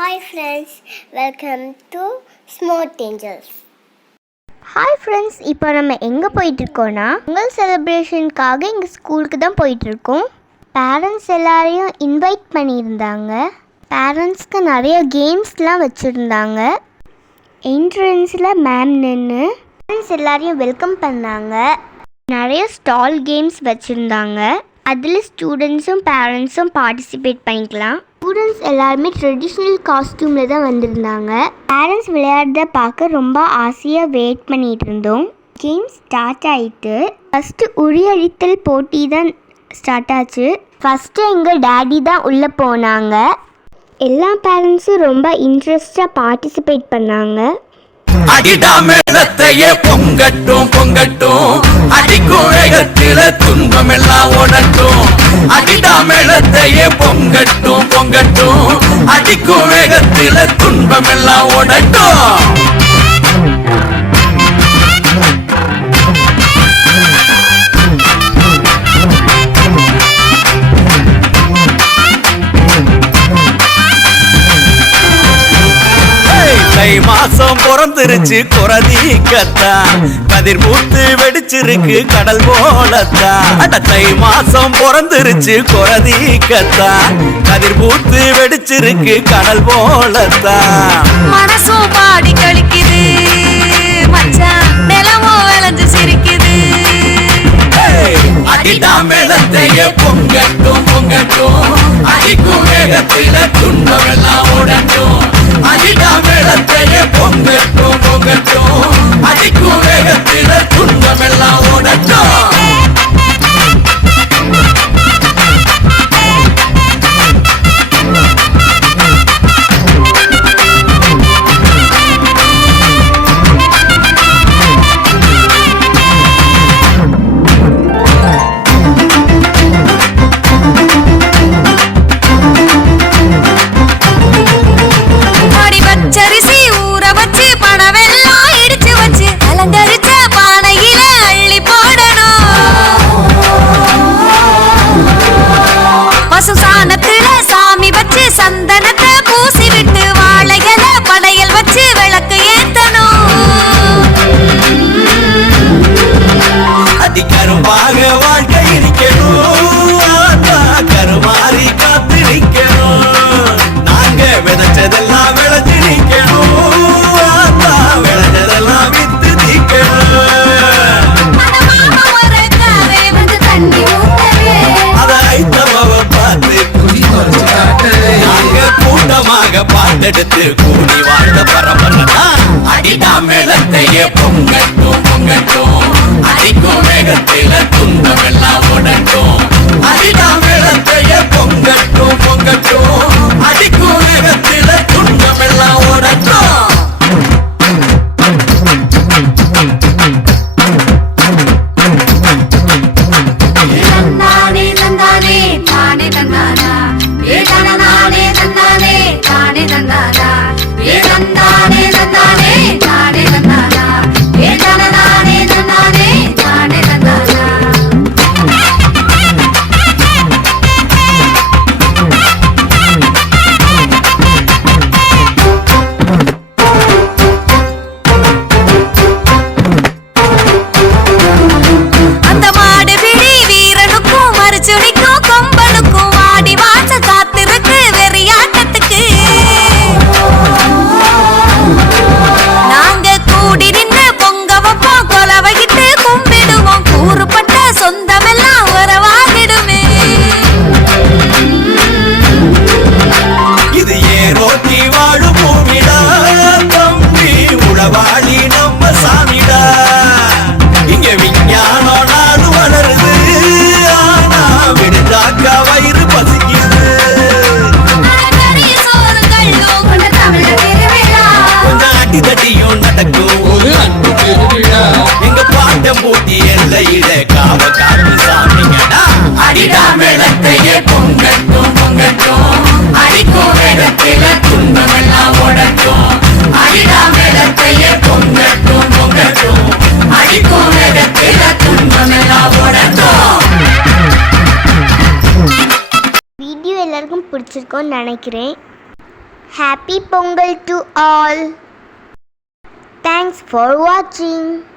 Hi friends, welcome to Smart Angels. Hi friends, இப்போ நம்ம எங்கே போயிட்டுருக்கோன்னா பொங்கல் செலிப்ரேஷனுக்காக எங்கள் ஸ்கூலுக்கு தான் போயிட்டுருக்கோம். பேரண்ட்ஸ் எல்லாரையும் இன்வைட் பண்ணியிருந்தாங்க. பேரண்ட்ஸ்க்கு நிறைய கேம்ஸ்லாம் வச்சுருந்தாங்க. என்ட்ரன்ஸில் மேம் நின்று பேரண்ட்ஸ் எல்லாரையும் வெல்கம் பண்ணாங்க. நிறைய ஸ்டால் கேம்ஸ் வச்சுருந்தாங்க. அதில் ஸ்டூடெண்ட்ஸும் பேரண்ட்ஸும் பார்ட்டிசிபேட் பண்ணிக்கலாம். ஸ்டூடெண்ட்ஸ் எல்லாருமே ட்ரெடிஷ்னல் காஸ்டியூமில் தான் வந்திருந்தாங்க. பேரண்ட்ஸ் விளையாடுறத பார்க்க ரொம்ப ஆசையாக வெயிட் பண்ணிகிட்டு இருந்தோம். கேம் ஸ்டார்ட் ஆகிட்டு ஃபஸ்ட்டு உரியடித்தல் போட்டி தான் ஸ்டார்ட் ஆச்சு. ஃபஸ்ட்டு எங்கள் டேடி தான் உள்ளே போனாங்க. எல்லா பேரண்ட்ஸும் ரொம்ப இன்ட்ரெஸ்டாக பார்ட்டிசிபேட் பண்ணாங்க. அடிடா மேளத்தையே பொங்கட்டும் பொங்கட்டும், அடிக்கும் வேகத்தில துன்பம் எல்லாம் ஓடட்டும். அடிடா மேளத்தையே பொங்கட்டும் பொங்கட்டும், அடிக்கும் வேகத்தில துன்பம் எல்லாம் ஓடட்டும். தை மாசம் பிறந்துருச்சு குறதி கத்தா, கதிர் மூத்து வெடிச்சிருக்கு கடல் போலத்தா. அட தை மாசம் பிறந்துருச்சு குறதி கத்தா, கதிர் மூத்து வெடிச்சிருக்கு கடல் போலத்தா. மனசும் பாடி கழிக்குது மச்சான், நிலமும் விளைஞ்சு சிரிக்குது. அடிடா மேளத்தையே பொங்கட்டும் பொங்கட்டும், அடிக்கும் வேகத்தில துன்பம் எல்லாம் ஓடட்டும். அடிடா மேளத்தையே பொங்கட்டும் பொங்கட்டும், அடிக்கும் வேகத்தில துன்பம் எல்லாம் ஓடட்டும். கருமாக வாழ்க்கை இருக்கணும், கருமாறி காத்து நிக்கணும். நாங்க விதைச்சதெல்லாம் விளைச்சு நிக்கணும், விளைச்சதெல்லாம் வித்து நிக்கணும். அதை ஐத்தமாவ பார்த்து நாங்க கூட்டமாக பாட்டெடுத்து கூடி வாழ்ந்த பரம்பரா. அடிடா மேளத்தையே பொங்கட்டும் பொங்கட்டும், அடிக்கும் வேகத்தில துன்பம் எல்லாம் ஓடட்டும். அடிடா மேளத்தையே பொங்கட்டும் பொங்கட்டும், அடிக்கும் வேகத்தில துன்பம் எல்லாம் ஓடட்டும். எங்க பாட்ட பூட்டி எல்லையில காவ காத்து சாமிங்கடா. அடிடா மேளத்தையே பொங்கட்டும் பொங்கட்டும், அடிக்கும் வேகத்தில துன்பம் எல்லாம் ஓடட்டும். அடிடா மேளத்தையே பொங்கட்டும் பொங்கட்டும், அடிக்கும் வேகத்தில துன்பம் எல்லாம் ஓடட்டும். வீடியோ எல்லாருக்கும் பிடிச்சிருக்கோன்னு நினைக்கிறேன். Happy Pongal to all. Thanks for watching.